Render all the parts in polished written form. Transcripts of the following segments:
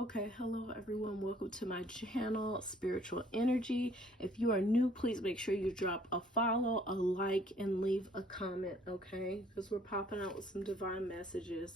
Okay, hello everyone. Welcome to my channel, Spiritual Energy. If you are new, please make sure you drop a follow, a like, and leave a comment, okay? Because we're popping out with some divine messages.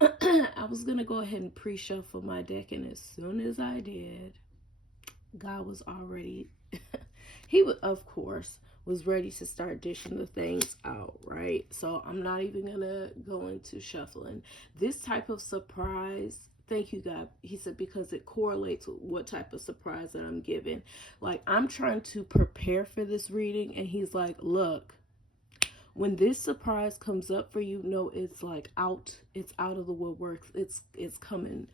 I was going to go ahead and pre-shuffle my deck, and as soon as I did, God was already, he would, of course, was ready to start dishing the things out, right? So I'm not even going to go into shuffling. This type of surprise, thank you, God. He said, because it correlates with what type of surprise that I'm giving. Like, I'm trying to prepare for this reading, and he's like, look, when this surprise comes up for you, know it's like it's out of the woodworks. It's coming.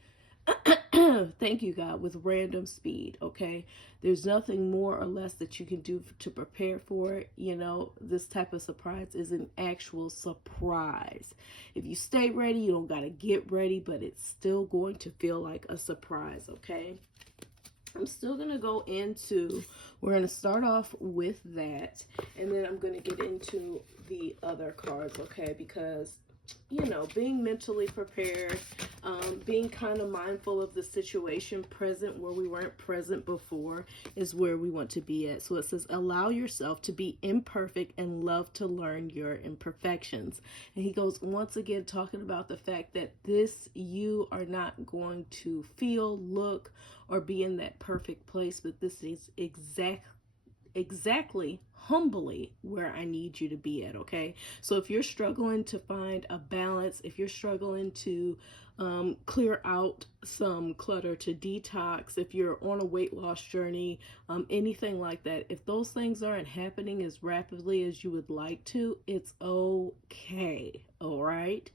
Thank you, God, with random speed, okay? There's nothing more or less that you can do to prepare for it. You know, this type of surprise is an actual surprise. If you stay ready, you don't got to get ready, but it's still going to feel like a surprise, okay? I'm still going to go into, we're going to start off with that, and then I'm going to get into the other cards, okay? Because, you know, being mentally prepared, being kind of mindful of the situation present where we weren't present before is where we want to be at. So it says, allow yourself to be imperfect and love to learn your imperfections. And he goes once again talking about the fact that you are not going to feel, look, or be in that perfect place, but this is exactly humbly where I need you to be at, okay? So if you're struggling to find a balance, if you're struggling to clear out some clutter, to detox, if you're on a weight loss journey, anything like that, if those things aren't happening as rapidly as you would like to, it's okay, all right?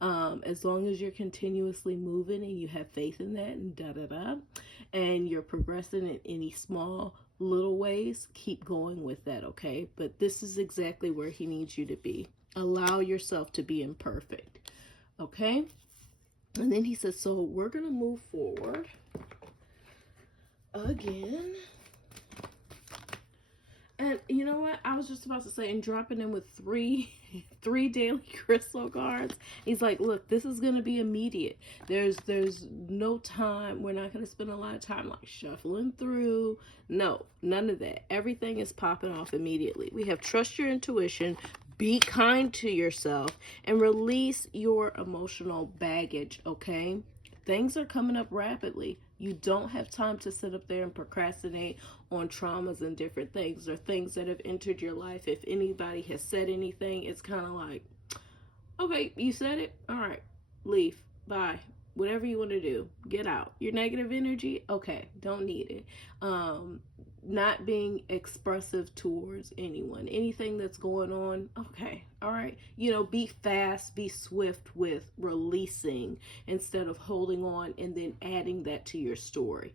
As long as you're continuously moving and you have faith in that and and you're progressing in any small little ways, keep going with that, okay? But this is exactly where he needs you to be. Allow yourself to be imperfect, okay? And then he says, so we're going to move forward again. And you know what? I was just about to say, and dropping in with three daily crystal cards. He's like, look, this is gonna be immediate. There's no time. We're not gonna spend a lot of time like shuffling through. No, none of that. Everything is popping off immediately. We have trust your intuition, be kind to yourself, and release your emotional baggage, okay? Things are coming up rapidly. You don't have time to sit up there and procrastinate on traumas and different things or things that have entered your life. If anybody has said anything, it's kind of like, okay, you said it. All right, leave. Bye. Whatever you want to do, get out. Your negative energy, okay, don't need it. Not being expressive towards anyone, anything that's going on, okay, all right. You know, be fast, be swift with releasing instead of holding on and then adding that to your story.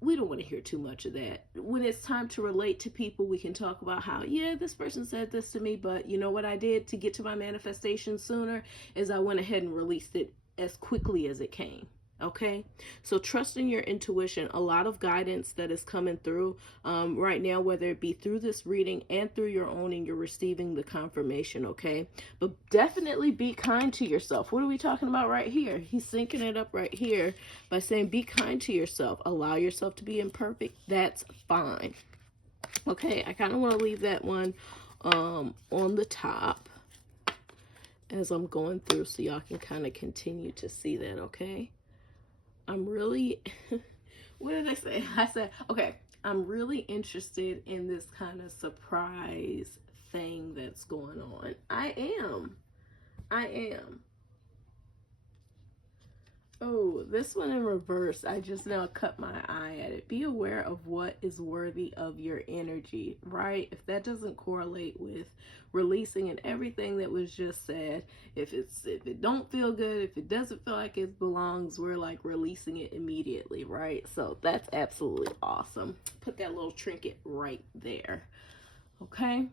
We don't want to hear too much of that. When it's time to relate to people, we can talk about how, yeah, this person said this to me, but you know what I did to get to my manifestation sooner is I went ahead and released it as quickly as it came. Okay, so trust in your intuition. A lot of guidance that is coming through right now, whether it be through this reading and through your own, and you're receiving the confirmation. Okay, but definitely be kind to yourself. What are we talking about right here? He's syncing it up right here by saying be kind to yourself. Allow yourself to be imperfect. That's fine. Okay, I kind of want to leave that one on the top as I'm going through so y'all can kind of continue to see that. Okay, I'm really, what did I say? I said, okay, I'm really interested in this kind of surprise thing that's going on. I am. Oh, this one in reverse. I just now cut my eye at it. Be aware of what is worthy of your energy, right? If that doesn't correlate with releasing and everything that was just said, if it don't feel good, if it doesn't feel like it belongs, we're like releasing it immediately, right? So that's absolutely awesome. Put that little trinket right there. Okay?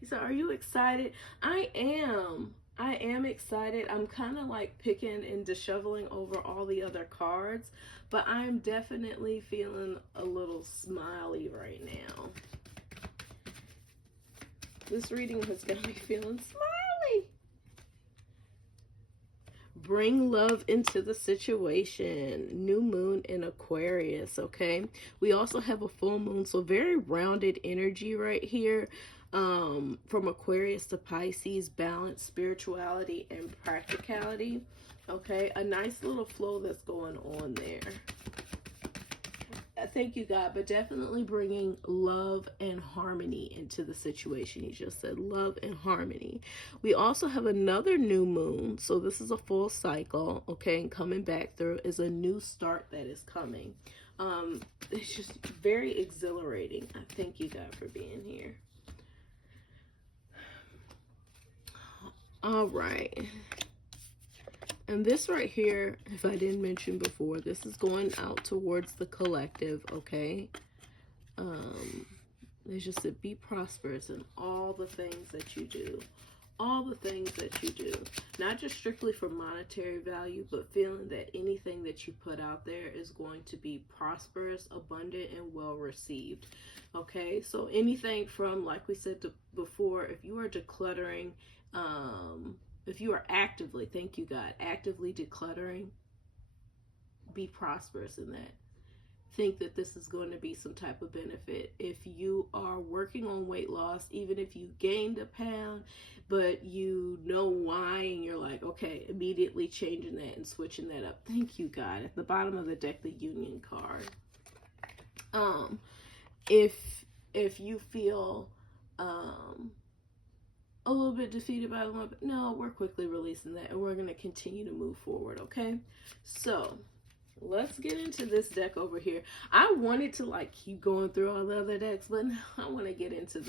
He said, are you excited? I am. I am excited. I'm kind of like picking and disheveling over all the other cards, but I'm definitely feeling a little smiley right now. This reading has got me feeling smiley. bring love into the situation. New moon in Aquarius, okay? We also have a full moon, so very rounded energy right here. From Aquarius to Pisces, balance, spirituality, and practicality. Okay, a nice little flow that's going on there. Thank you, God, but definitely bringing love and harmony into the situation. He just said love and harmony. We also have another new moon, so this is a full cycle, okay, and coming back through is a new start that is coming. It's just very exhilarating. I thank you, God, for being here. All right. And this right here, if I didn't mention before, this is going out towards the collective, okay? It's just to be prosperous in all the things that you do. All the things that you do. Not just strictly for monetary value, but feeling that anything that you put out there is going to be prosperous, abundant, and well received. Okay? So anything from, like we said before, if you are decluttering, if you are actively, thank you, God, actively decluttering, be prosperous in that. Think that this is going to be some type of benefit. If you are working on weight loss, even if you gained a pound, but you know why, and you're like, okay, immediately changing that and switching that up. Thank you, God. At the bottom of the deck, the Union card. If you feel, a little bit defeated by the one, but no, we're quickly releasing that and we're going to continue to move forward, okay? So let's get into this deck over here. I wanted to like keep going through all the other decks, but now I want to get into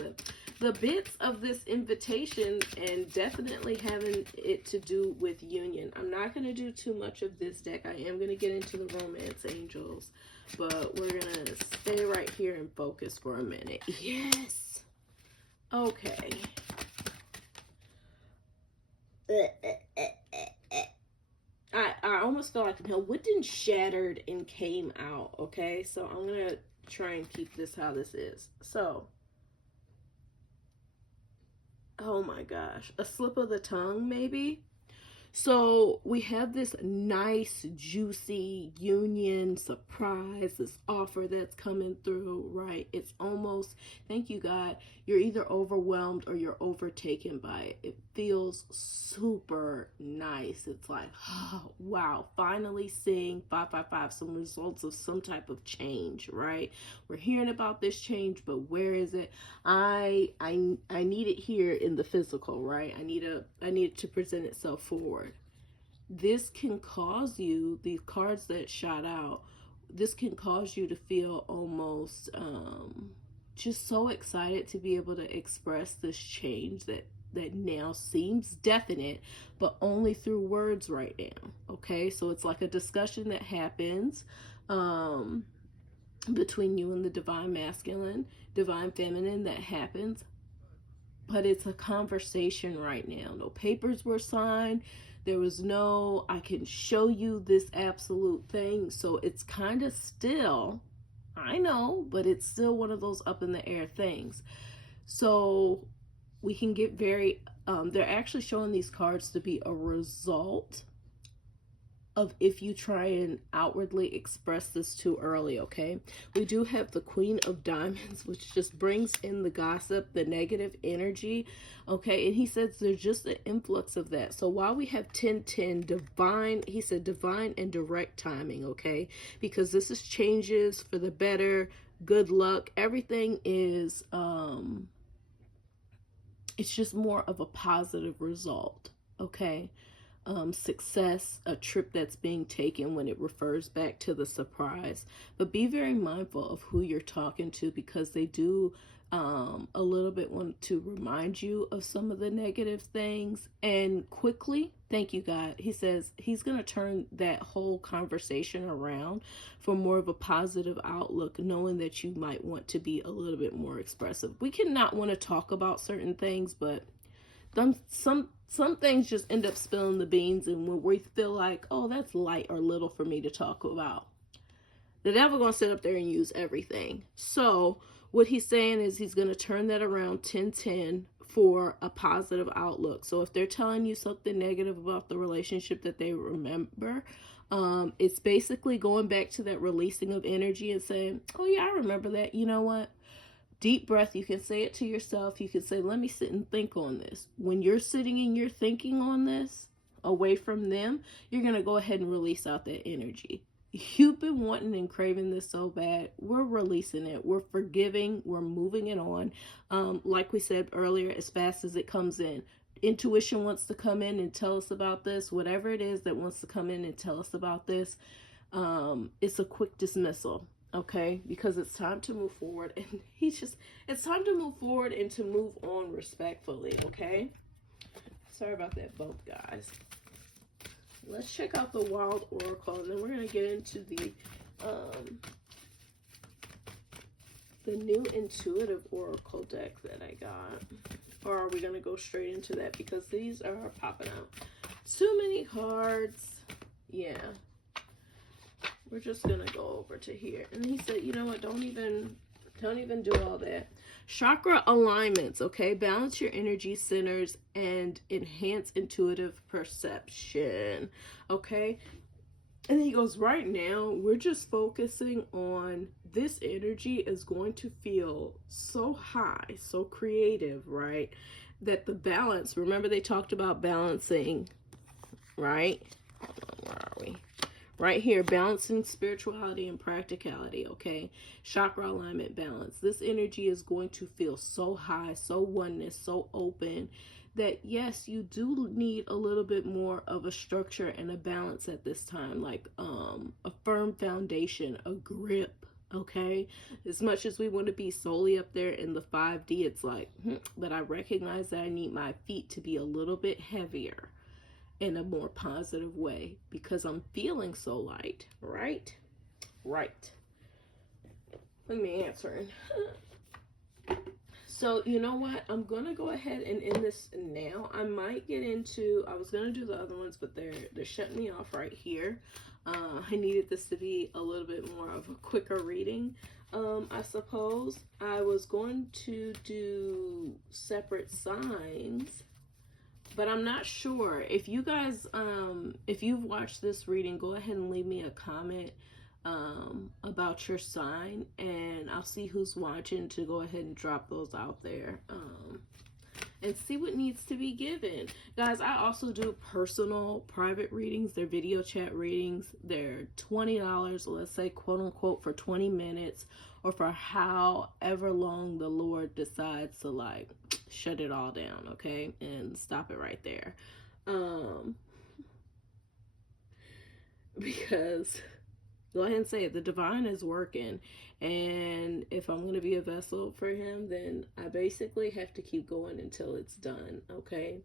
the bits of this invitation, and definitely having it to do with union. I'm not going to do too much of this deck. I am going to get into the romance angels, but we're going to stay right here and focus for a minute. Yes. Okay. I almost feel like Witten shattered and came out, okay? So I'm going to try and keep this how this is. So, oh my gosh, a slip of the tongue maybe? So we have this nice, juicy union surprise, this offer that's coming through, right? It's almost, thank you, God, you're either overwhelmed or you're overtaken by it. It feels super nice. It's like, oh, wow, finally seeing 555, some results of some type of change, right? We're hearing about this change, but where is it? I need it here in the physical, right? I need it to present itself forward. This can cause you, these cards that shot out, this can cause you to feel almost just so excited to be able to express this change that now seems definite, but only through words right now. Okay, so it's like a discussion that happens between you and the divine masculine, divine feminine, that happens, but it's a conversation right now. No papers were signed. There was no, I can show you this absolute thing. So it's kind of still, I know, but it's still one of those up in the air things. So we can get very, they're actually showing these cards to be a result of if you try and outwardly express this too early, okay? We do have the Queen of Diamonds, which just brings in the gossip, the negative energy, okay? And he says there's just an influx of that. So while we have 1010, divine, he said divine and direct timing, okay? Because this is changes for the better, good luck. Everything is, it's just more of a positive result, okay? Success, a trip that's being taken when it refers back to the surprise. But be very mindful of who you're talking to, because they do a little bit want to remind you of some of the negative things. And quickly, thank you, God, he says he's going to turn that whole conversation around for more of a positive outlook, knowing that you might want to be a little bit more expressive. We cannot want to talk about certain things, but some things just end up spilling the beans, and when we feel like, oh, that's light or little for me to talk about, the devil gonna sit up there and use everything. So what he's saying is he's gonna turn that around 1010 for a positive outlook. So if they're telling you something negative about the relationship that they remember, it's basically going back to that releasing of energy and saying, oh yeah, I remember that. You know what? Deep breath. You can say it to yourself. You can say, let me sit and think on this. When you're sitting and you're thinking on this away from them, you're going to go ahead and release out that energy. You've been wanting and craving this so bad. We're releasing it. We're forgiving. We're moving it on. Like we said earlier, as fast as it comes in. Intuition wants to come in and tell us about this. Whatever it is that wants to come in and tell us about this, it's a quick dismissal. Okay, because it's time to move forward, and it's time to move forward and to move on respectfully. Okay, sorry about that, both guys. Let's check out the Wild Oracle, and then we're gonna get into the new Intuitive Oracle deck that I got. Or are we gonna go straight into that, because these are popping out too many cards? Yeah. We're just gonna go over to here. And he said, you know what, don't even do all that. Chakra alignments, okay? Balance your energy centers and enhance intuitive perception, okay? And then he goes, right now, we're just focusing on this energy is going to feel so high, so creative, right? That the balance, remember they talked about balancing, right? Where are we? Right here, balancing spirituality and practicality, okay? Chakra alignment balance. This energy is going to feel so high, so oneness, so open, that yes, you do need a little bit more of a structure and a balance at this time, like a firm foundation, a grip, okay? As much as we want to be solely up there in the 5D, it's like, but I recognize that I need my feet to be a little bit heavier in a more positive way, because I'm feeling so light, right? Right. Let me answer. So, you know what? I'm going to go ahead and end this now. I might get into, I was going to do the other ones, but they're shutting me off right here. I needed this to be a little bit more of a quicker reading. I suppose I was going to do separate signs, but I'm not sure. If you guys, if you've watched this reading, go ahead and leave me a comment about your sign, and I'll see who's watching to go ahead and drop those out there and see what needs to be given. Guys, I also do personal private readings. They're video chat readings. They're $20, let's say, quote unquote, for 20 minutes or for however long the Lord decides to like shut it all down, okay, and stop it right there. Because go ahead and say it, the divine is working, and if I'm going to be a vessel for him, then I basically have to keep going until it's done, okay?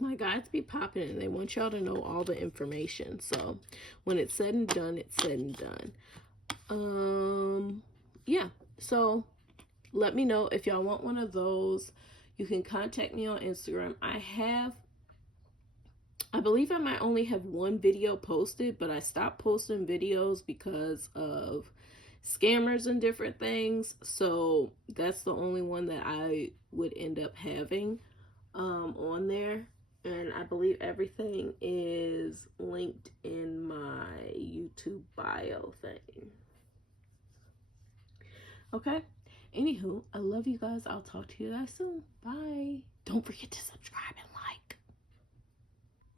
My guides be popping, and they want y'all to know all the information. So when it's said and done, it's said and done. Yeah, so let me know if y'all want one of those. You can contact me on Instagram. I believe I might only have one video posted, but I stopped posting videos because of scammers and different things. So that's the only one that I would end up having on there. And I believe everything is linked in my YouTube bio thing. Okay. Anywho, I love you guys. I'll talk to you guys soon. Bye. Don't forget to subscribe and